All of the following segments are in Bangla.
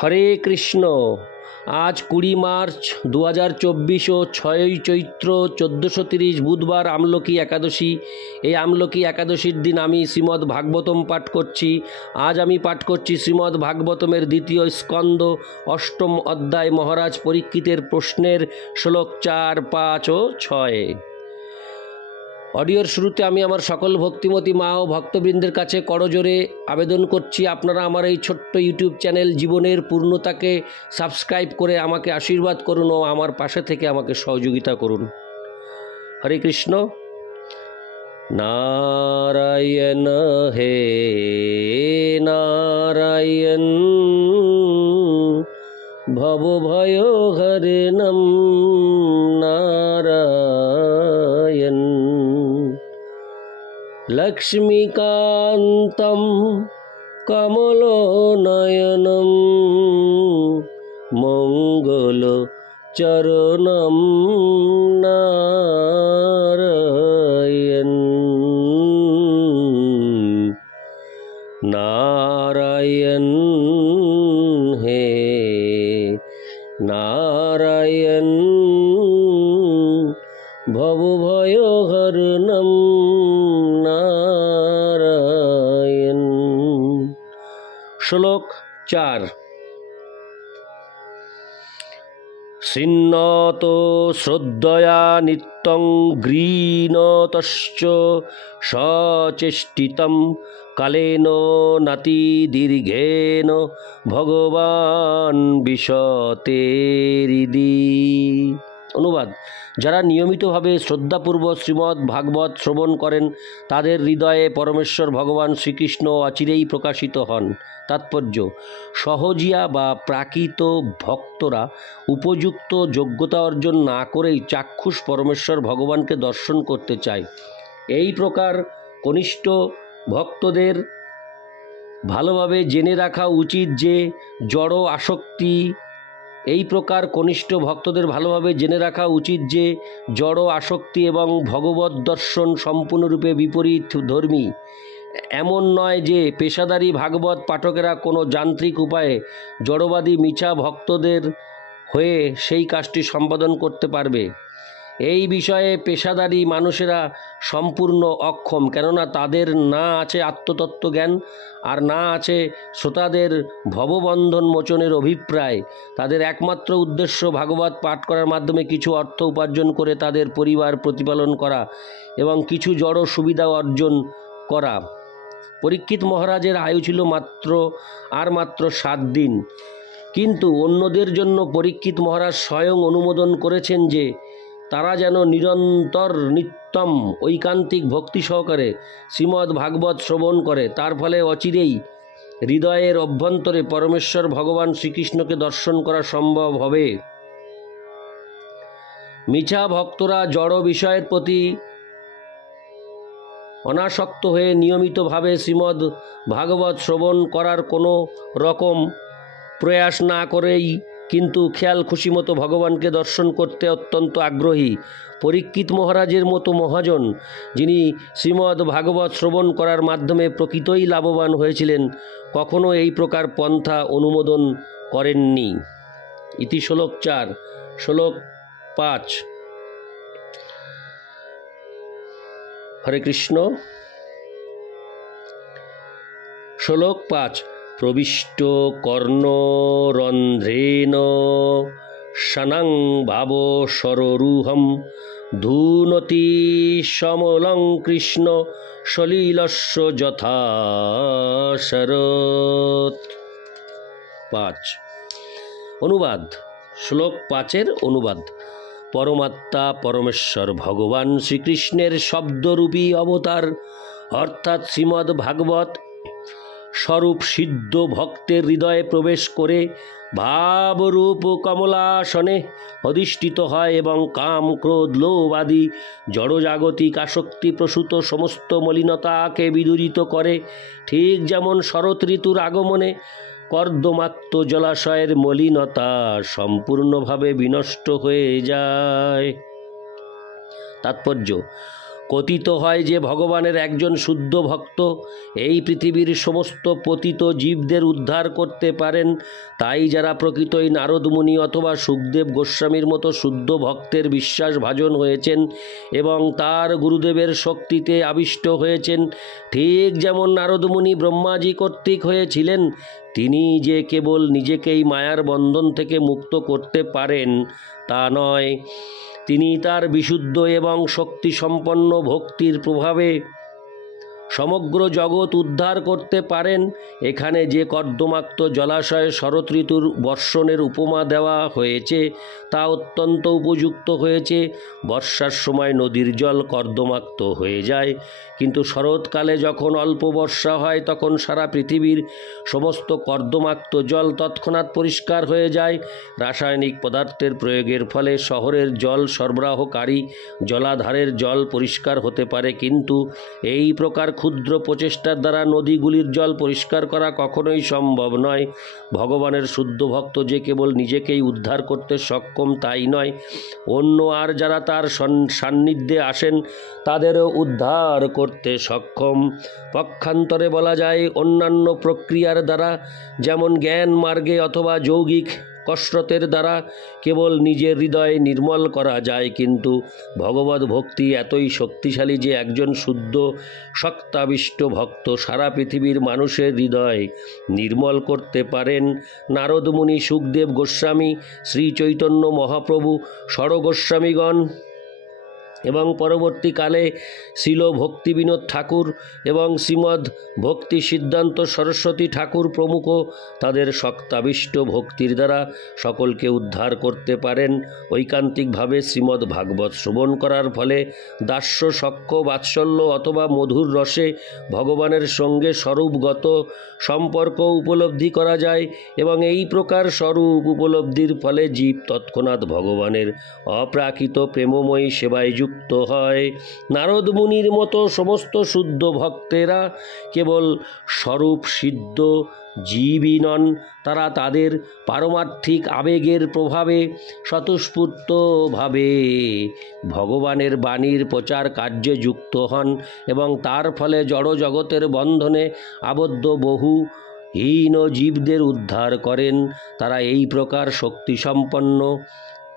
হরে কৃষ্ণ। আজ 20 মার্চ 2024 ও 6ই চৈত্র 1430 বুধবার আমলকি একাদশী। এই আমলকি একাদশীর দিন আমি শ্রীমদ্ ভাগবতম পাঠ করছি। আজ আমি পাঠ করছি শ্রীমদ্ ভাগবতমের দ্বিতীয় স্কন্দ 8ম অধ্যায় মহারাজ পরীক্ষিতের প্রশ্নের শ্লোক 4, 5 ও 6। অডিওর শুরুতে আমি আমার সকল ভক্তিমতী মা ও ভক্তবৃন্দের কাছে করজোরে আবেদন করছি, আপনারা আমার এই ছোট্ট ইউটিউব চ্যানেল জীবনের পূর্ণতাকে সাবস্ক্রাইব করে আমাকে আশীর্বাদ করুন ও আমার পাশে থেকে আমাকে সহযোগিতা করুন। হরে কৃষ্ণ। নারায়ণ হে নারায়ণ ভব ভয় হরেণম নারায়ণ লক্ষ্মীকান্তম কমলনয়নম মঙ্গল চরণম নারায়ণ নারায়ণ হে নারায়ণ ভব ভয় হরণম নারায়ণ। শ্লোক 4। শৃণ্বত শ্রদ্ধয়া নিত্যং গৃণতশ্চ সচেষ্টিতম কালেন নাতি দীর্ঘেন ভগবান বিশতেরিদি। অনুবাদ: যারা নিয়মিতভাবে শ্রদ্ধাপূর্বক শ্রীমদ্ ভাগবত শ্রবণ করেন তাদের হৃদয়ে পরমেশ্বর ভগবান শ্রীকৃষ্ণ অচিরেই প্রকাশিত হন। তাৎপর্য: সহজিয়া বা প্রাকৃত ভক্তরা উপযুক্ত যোগ্যতা অর্জন না করেই চাক্ষুষ পরমেশ্বর ভগবানকে দর্শন করতে চায়। এই প্রকার কনিষ্ঠ ভক্তদের ভালোভাবে জেনে রাখা উচিত যে জড় আসক্তি এবং ভগবত দর্শন সম্পূর্ণরূপে বিপরীত ধর্মী। এমন নয় যে পেশাদারী ভাগবত পাঠকেরা কোনো যান্ত্রিক উপায়ে জড়বাদী মিছা ভক্তদের হয়ে সেই কাজটি সম্পাদন করতে পারবে। এই বিষয়ে পেশাদারী মানুষেরা সম্পূর্ণ অক্ষম, কেননা তাদের না আছে আত্মতত্ত্ব জ্ঞান আর না আছে শ্রোতাদের ভববন্ধন মোচনের অভিপ্রায়। তাদের একমাত্র উদ্দেশ্য ভাগবত পাঠ করার মাধ্যমে কিছু অর্থ উপার্জন করে তাদের পরিবার প্রতিপালন করা এবং কিছু জড় সুবিধা অর্জন করা। পরীক্ষিত মহারাজের আয়ু ছিল মাত্র 7 দিন, কিন্তু অন্যদের জন্য পরীক্ষিত মহারাজ স্বয়ং অনুমোদন করেছেন যে তারা যেন নিরন্তর নিত্যম ঐকান্তিক ভক্তি সহকারে শ্রীমদ্ ভাগবত শ্রবণ করে। তার ফলে অচিরেই হৃদয়ের অভ্যন্তরে পরমেশ্বর ভগবান শ্রীকৃষ্ণকে দর্শন করা সম্ভব হবে। মিছা ভক্তরা জড় বিষয়ের প্রতি অনাসক্ত হয়ে নিয়মিতভাবে শ্রীমদ্ ভাগবত শ্রবণ করার কোনো রকম প্রয়াস না করেই কিন্তু খেয়াল খুশি মতো ভগবানকে দর্শন করতে অত্যন্ত আগ্রহী। পরীক্ষিত মহারাজের মতো মহাজন, যিনি শ্রীমদ্ ভাগবত শ্রবণ করার মাধ্যমে প্রকৃতই লাভবান হয়েছিলেন, কখনো এই প্রকার পন্থা অনুমোদন করেননি। ইতি শ্লোক 4। শ্লোক 5। হরে কৃষ্ণ। শ্লোক 5। প্রবিষ্ট কর্ণরন্ধ্রেণ শনং ভাব সররুহম ধুনতি সমলং কৃষ্ণ সলিলস্য যথা শরৎ। 5। অনুবাদ। শ্লোক 5-এর অনুবাদ: পরমাত্মা পরমেশ্বর ভগবান শ্রীকৃষ্ণের শব্দরূপী অবতার অর্থাৎ শ্রীমদ্ ভাগবত স্বরূপ সিদ্ধ ভক্তের হৃদয়ে প্রবেশ করে ভাবরূপ কমলাসনে অধিষ্ঠিত হয় এবং কাম ক্রোধ লোভ আদি জড়জাগতিক আসক্তি প্রসূত সমস্ত মলিনতাকে বিদূরিত করে। ঠিক যেমন শরৎ ঋতুর আগমনে কর্দমাক্ত জলাশয়ের মলিনতা সম্পূর্ণভাবে বিনষ্ট হয়ে যায়। তাৎপর্য: কথিত হয় যে ভগবানের একজন শুদ্ধ ভক্ত এই পৃথিবীর সমস্ত পতিত জীবদের উদ্ধার করতে পারেন। তাই যারা প্রকৃতই নারদ মুনি অথবা সুখদেব গোস্বামীর মতো শুদ্ধ ভক্তের বিশ্বাসভাজন হয়েছেন এবং তার গুরুদেবের শক্তিতে আবিষ্ট হয়েছেন, ঠিক যেমন নারদ মুনি ব্রহ্মাজি কর্তৃক হয়েছিলেন, তিনি যে কেবল নিজেকেই মায়ার বন্ধন থেকে মুক্ত করতে পারেন তা নয়, তিনি তার বিশুদ্ধ এবং শক্তিসম্পন্ন ভক্তির প্রভাবে সমগ্র জগৎ উদ্ধার করতে পারেন। এখানে যে কর্দমাক্ত জলাশয়ে শরৎ ঋতুর বর্ষণের উপমা দেওয়া হয়েছে তা অত্যন্ত উপযুক্ত হয়েছে। বর্ষার সময় নদীর জল কর্দমাক্ত হয়ে যায়, কিন্তু শরৎকালে যখন অল্প বর্ষা হয় তখন সারা পৃথিবীর সমস্ত কর্দমাক্ত জল তৎক্ষণাৎ পরিষ্কার হয়ে যায়। রাসায়নিক পদার্থের প্রয়োগের ফলে শহরের জল সরবরাহকারী জলাধারের জল পরিষ্কার হতে পারে, কিন্তু এই প্রকার ক্ষুদ্র প্রচেষ্টার দ্বারা নদীগুলির জল পরিষ্কার করা কখনোই সম্ভব নয়। ভগবানের শুদ্ধ ভক্ত যে কেবল নিজেকেই উদ্ধার করতে সক্ষম তাই নয়, অন্য আর যারা তার সান্নিধ্যে আসেন তাদেরও উদ্ধার করতে সক্ষম। পক্ষান্তরে বলা যায়, অন্যান্য প্রক্রিয়ার দ্বারা, যেমন জ্ঞান মার্গে অথবা যৌগিক কসরতের দ্বারা কেবল নিজের হৃদয় নির্মল করা যায়, কিন্তু ভগবত ভক্তি এতই শক্তিশালী যে একজন শুদ্ধ শক্তাবিষ্ট ভক্ত সারা পৃথিবীর মানুষের হৃদয় নির্মল করতে পারেন। নারদ মুনি, সুখদেব গোস্বামী, শ্রী চৈতন্য মহাপ্রভু, ষড় গোস্বামীগণ এবং পরবর্তীকালে শিল ভক্তিবিনোদ ঠাকুর এবং শ্রীমদ্ ভক্তি সিদ্ধান্ত সরস্বতী ঠাকুর প্রমুখ তাদের শক্তাবিষ্ট ভক্তির দ্বারা সকলকে উদ্ধার করতে পারেন। ঐকান্তিকভাবে শ্রীমদ্ ভাগবত শ্রবণ করার ফলে দাস্য, সখ্য, বাৎসল্য অথবা মধুর রসে ভগবানের সঙ্গে স্বরূপগত সম্পর্ক উপলব্ধি করা যায় এবং এই প্রকার স্বরূপ উপলব্ধির ফলে জীব তৎক্ষণাৎ ভগবানের অপ্রাকৃত প্রেমময়ী সেবায় যুক্ত হয়। নারদ মুনির মতো সমস্ত শুদ্ধ ভক্তেরা কেবল স্বরূপ সিদ্ধ জীবই নন, তারা তাদের পারমার্থিক আবেগের প্রভাবে স্বতঃস্ফূর্তভাবে ভগবানের বাণীর প্রচার কার্যে যুক্ত হন এবং তার ফলে জড় জগতের বন্ধনে আবদ্ধ বহু হীন জীবদের উদ্ধার করেন। তারা এই প্রকার শক্তিসম্পন্ন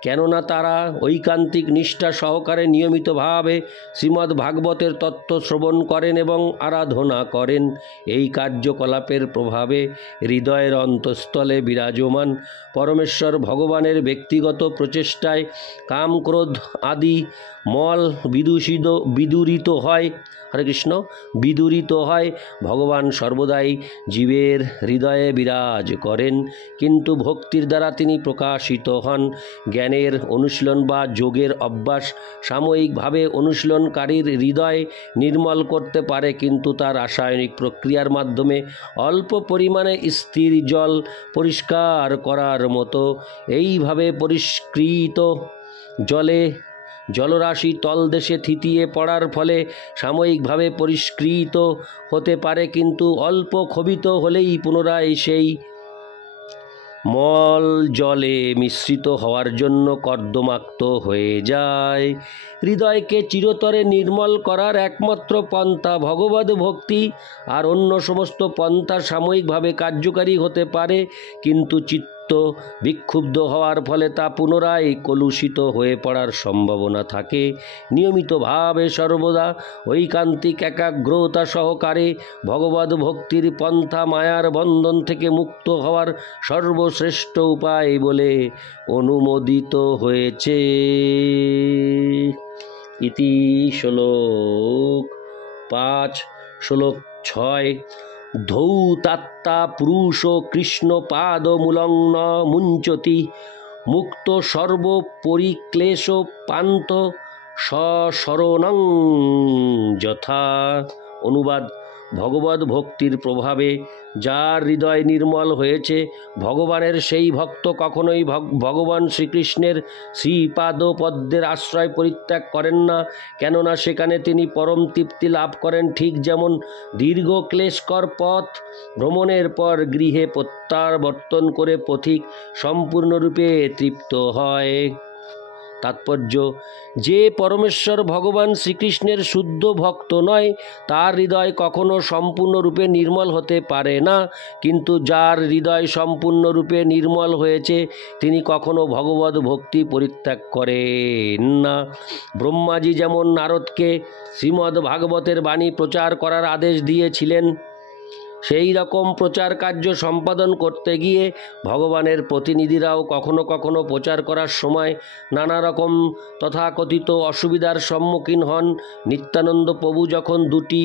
কেননা তারা ঐকান্তিক নিষ্ঠা সহকারে নিয়মিতভাবে শ্রীমদ্ ভাগবতের তত্ত্ব শ্রবণ করেন এবং আরাধনা করেন। এই কার্যকলাপের প্রভাবে হৃদয়ের অন্তঃস্থলে বিরাজমান পরমেশ্বর ভগবানের ব্যক্তিগত প্রচেষ্টায় কাম, ক্রোধ আদি মল বিদূরিত হয়। হরে কৃষ্ণ। বিদূরিত হয়। ভগবান সর্বদাই জীবের হৃদয়ে বিরাজ করেন, কিন্তু ভক্তির দ্বারা তিনি প্রকাশিত হন। জ্ঞানের অনুশীলন বা যোগের অভ্যাস সাময়িকভাবে অনুশীলনকারীর হৃদয় নির্মল করতে পারে, কিন্তু তার রাসায়নিক প্রক্রিয়ার মাধ্যমে অল্প পরিমাণে স্থির জল পরিষ্কার করার মতো। এইভাবে পরিষ্কৃত জলে জলরাশি তলদেশে থিতিয়ে পড়ার ফলে সাময়িকভাবে পরিষ্কৃত হতে পারে, কিন্তু অল্প ক্ষোভিত হলেই পুনরায় সেই মল জলে মিশ্রিত হওয়ার জন্য কর্দমাক্ত হয়ে যায়। হৃদয়কে চিরতরে নির্মল করার একমাত্র পন্থা ভগবদ ভক্তি, আর অন্য সমস্ত পন্থা সাময়িকভাবে কার্যকারী হতে পারে, কিন্তু চিত্ত বিক্ষুব্ধ হওয়ার ফলে তা পুনরায় কলুষিত হয়ে পড়ার সম্ভাবনা থাকে। নিয়মিতভাবে সর্বদা ঐকান্তিক একাগ্রতা সহকারে ভগবদ ভক্তির পন্থা মায়ার বন্ধন থেকে মুক্ত হওয়ার সর্বশ্রেষ্ঠ উপায় বলে অনুমোদিত হয়েছে। ইতি শ্লোক 5। শ্লোক 6। ধৌতাত্তা পুরুষ কৃষ্ণ পাদ মূলং মুঞ্চতি মুক্ত সর্ব পরিক্লেশ পান্ত সশরণং যথা। অনুবাদ: ভগবদ ভক্তির প্রভাবে যার হৃদয় নির্মল হয়েছে, ভগবানের সেই ভক্ত কখনোই ভগবান শ্রীকৃষ্ণের শ্রীপাদ পদ্মের আশ্রয় পরিত্যাগ করেন না, কেননা সেখানে তিনি পরম তৃপ্তি লাভ করেন। ঠিক যেমন দীর্ঘ ক্লেশকর পথ ভ্রমণের পর গৃহে প্রত্যাবর্তন করে পথিক সম্পূর্ণরূপে তৃপ্ত হয়, তাৎপর্য, যে পরমেশ্বর ভগবান শ্রীকৃষ্ণের শুদ্ধ ভক্ত নয় তার হৃদয় কখনো সম্পূর্ণরূপে নির্মল হতে পারে না, কিন্তু যার হৃদয় সম্পূর্ণরূপে নির্মল হয়েছে তিনি কখনো ভগবত ভক্তি পরিত্যাগ করেন না। ব্রহ্মাজি যেমন নারদকে শ্রীমদ্ ভাগবতের বাণী প্রচার করার আদেশ দিয়েছিলেন, সেই রকম প্রচার কার্য সম্পাদন করতে গিয়ে ভগবানের প্রতিনিধিরাও কখনো কখনো প্রচার করার সময় নানা রকম তথাকথিত অসুবিধার সম্মুখীন হন। নিত্যানন্দ প্রভু যখন দুটি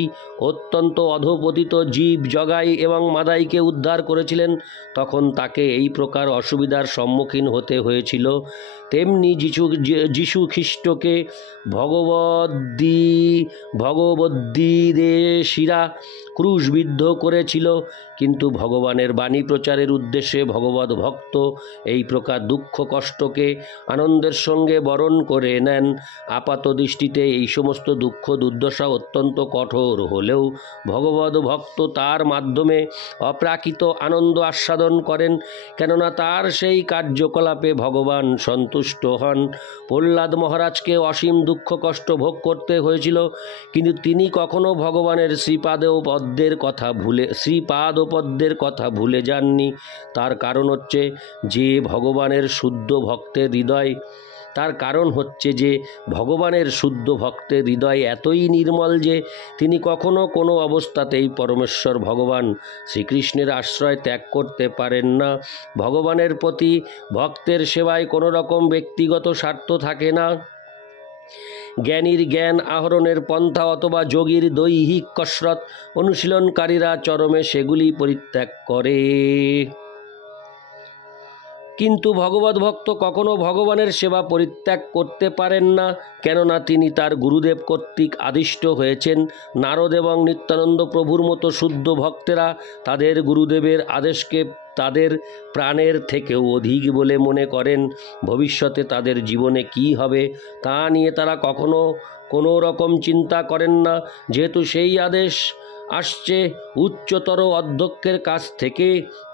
অত্যন্ত অধঃপতিত জীব জগাই এবং মাদাইকে উদ্ধার করেছিলেন তখন তাকে এই প্রকার অসুবিধার সম্মুখীন হতে হয়েছিল। তেমনি যিশু খ্রিস্টকে ভগবদ্গীদেশীরা ক্রুশবিদ্ধ করেছিল, কিন্তু ভগবানের বাণী প্রচারের উদ্দেশ্যে ভগবত ভক্ত এই প্রকার দুঃখ কষ্টকে আনন্দের সঙ্গে বরণ করে নেন। আপাত দৃষ্টিতে এই সমস্ত দুঃখ দুর্দশা অত্যন্ত কঠোর হলেও ভগবত ভক্ত তার মাধ্যমে অপ্রাকৃত আনন্দ আস্বাদন করেন, কেননা তার সেই কার্যকলাপে ভগবান সন্তুষ্ট হন। প্রহ্লাদ মহারাজকে অসীম দুঃখ কষ্ট ভোগ করতে হয়েছিল, কিন্তু তিনি কখনো ভগবানের শ্রীপাদপদ্মের কথা ভুলে যাননি। তার কারণ হচ্ছে যে ভগবানের শুদ্ধ ভক্তের হৃদয় এতই নির্মল যে তিনি কখনো কোনো অবস্থাতেই পরমেশ্বর ভগবান শ্রীকৃষ্ণের আশ্রয় ত্যাগ করতে পারেন না। ভগবানের প্রতি ভক্তের সেবায় কোনো রকম ব্যক্তিগত স্বার্থ থাকে না। জ্ঞানীর জ্ঞান আহরণের পন্থা অথবা যোগীর দৈহিক কসরত অনুশীলনকারীরা চরমে সেগুলি পরিত্যাগ করে। কিন্তু ভগবত ভক্ত কখনো ভগবানের সেবা পরিত্যাগ করতে পারেন না, কেননা তিনি তার গুরুদেব কর্তৃক আদিষ্ট হয়েছেন। নারদ এবং নিত্যানন্দ প্রভুর মতো শুদ্ধ ভক্তেরা তাদের গুরুদেবের আদেশকে তাদের প্রাণের থেকেও অধিক বলে মনে করেন। ভবিষ্যতে তাদের জীবনে কী হবে তা নিয়ে তারা কখনো কোনো রকম চিন্তা করেন না, যেহেতু সেই আদেশ আসছে উচ্চতর অধ্যক্ষের কাছ থেকে,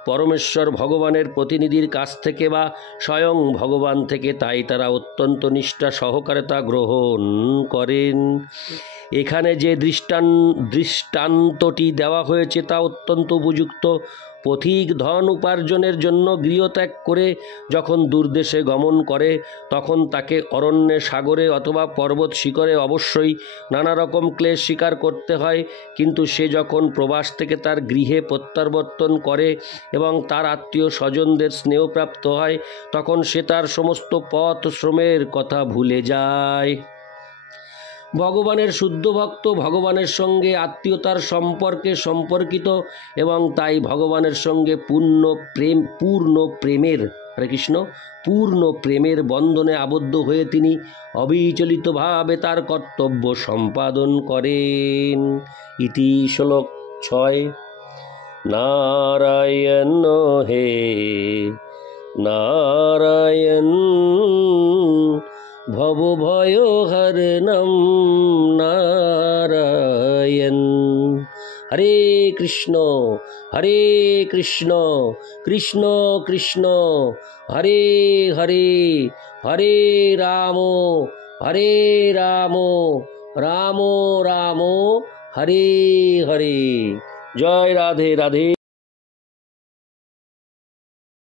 পরমেশ্বর ভগবানের প্রতিনিধির কাছ থেকে বা স্বয়ং ভগবান থেকে, তাই তারা অত্যন্ত নিষ্ঠা সহকারে তা গ্রহণ করেন। এখানে যে দৃষ্টান্তটি দেওয়া হয়েছে তা অত্যন্ত উপযুক্ত। পথিক ধন উপার্জনের জন্য গৃহত্যাগ করে যখন দূরদেশে গমন করে তখন তাকে অরণ্যে, সাগরে অথবা পর্বত শিখরে অবশ্যই নানা রকম ক্লেশ স্বীকার করতে হয়, কিন্তু সে যখন প্রবাস থেকে তার গৃহে প্রত্যাবর্তন করে এবং তার আত্মীয় স্বজনদের স্নেহপ্রাপ্ত হয় তখন সে তার সমস্ত পথ শ্রমের কথা ভুলে যায়। ভগবানের শুদ্ধ ভক্ত ভগবানের সঙ্গে আত্মীয়তার সম্পর্কে সম্পর্কিত এবং তাই ভগবানের সঙ্গে পূর্ণ প্রেমের বন্ধনে আবদ্ধ হয়ে তিনি অবিচলিতভাবে তার কর্তব্য সম্পাদন করেন। ইতি শ্লোক 6। নারায়ণ হে নারায়ণ ভবভয়হরণম নারায়ণ। হরে কৃষ্ণ কৃষ্ণ কৃষ্ণ হরে হরে, হরে রাম রাম রাম হরে হরে। জয় রাধে রাধে।